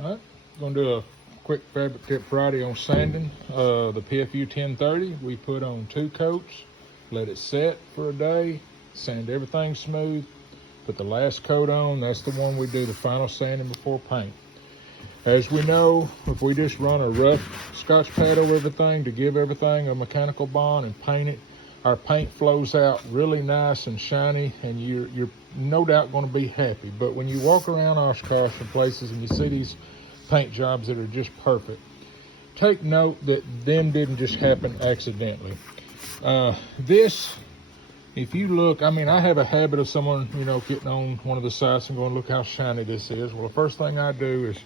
All right, gonna do a quick fabric tip Friday on sanding. The PFU 1030 we put on 2 coats, let it set for a day, sand everything smooth, put the last coat on. That's the one we do the final sanding before paint. As we know, if we just run a rough Scotch pad over everything to give everything a mechanical bond and paint it, our paint flows out really nice and shiny, and you're no doubt going to be happy. But when you walk around Oshkosh and places and you see these paint jobs that are just perfect, take note that them didn't just happen accidentally. This, if you look, I mean, I have a habit of someone, getting on one of the sites and going, look how shiny this is. Well, the first thing I do is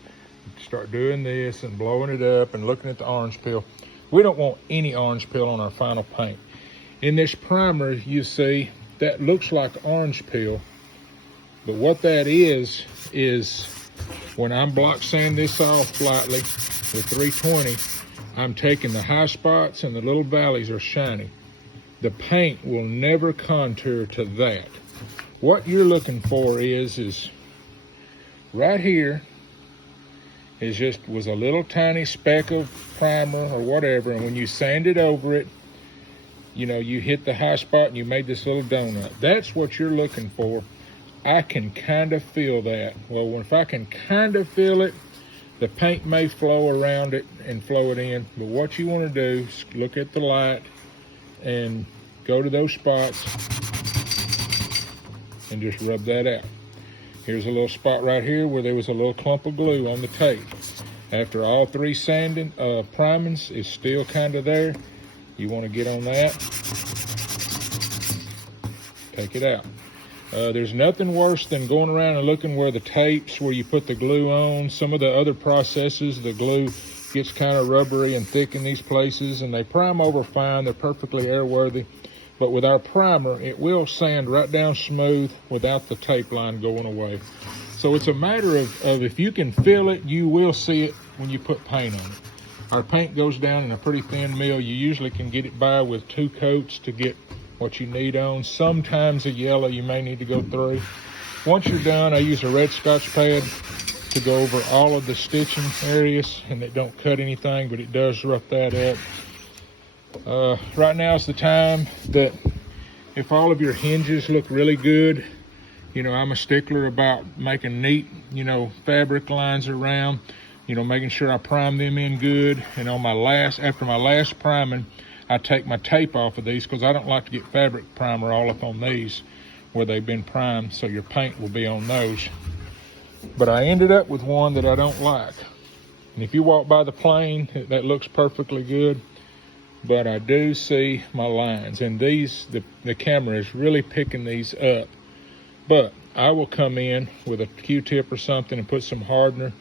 start doing this and blowing it up and looking at the orange peel. We don't want any orange peel on our final paint. In this primer, you see, that looks like orange peel, but what that is when I'm block sand this off lightly with 320, I'm taking the high spots and the little valleys are shiny. The paint will never contour to that. What you're looking for is right here was a little tiny speck of primer or whatever, and when you sand it over it, you hit the high spot and you made this little donut. That's what you're looking for. I can kind of feel that. Well, if I can kind of feel it, the paint may flow around it and flow it in. But what you want to do is look at the light and go to those spots and just rub that out. Here's a little spot right here where there was a little clump of glue on the tape. After all 3 sanding, primings is still kind of there. You want to get on that, take it out. There's nothing worse than going around and looking where the tapes, where you put the glue on. Some of the other processes, the glue gets kind of rubbery and thick in these places, and they prime over fine. They're perfectly airworthy. But with our primer, it will sand right down smooth without the tape line going away. So it's a matter of if you can feel it, you will see it when you put paint on it. Our paint goes down in a pretty thin mill. You usually can get it by with 2 coats to get what you need on. Sometimes a yellow you may need to go 3. Once you're done, I use a red Scotch pad to go over all of the stitching areas, and it don't cut anything, but it does rough that up. Right now is the time that if all of your hinges look really good, I'm a stickler about making neat, fabric lines around, making sure I prime them in good. And after my last priming, I take my tape off of these because I don't like to get fabric primer all up on these where they've been primed, so your paint will be on those. But I ended up with one that I don't like. And if you walk by the plane, that looks perfectly good, but I do see my lines. And these, the camera is really picking these up. But I will come in with a Q-tip or something and put some hardener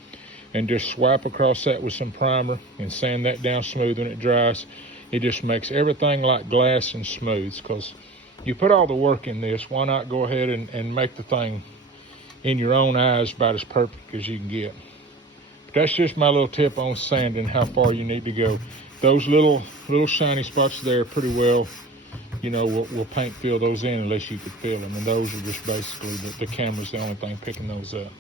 and just swipe across that with some primer and sand that down smooth when it dries. It just makes everything like glass and smooth, because you put all the work in this, why not go ahead and make the thing in your own eyes about as perfect as you can get. But that's just my little tip on sanding, how far you need to go. Those little shiny spots there pretty well, we'll paint fill those in unless you could feel them. And those are just basically the camera's the only thing picking those up.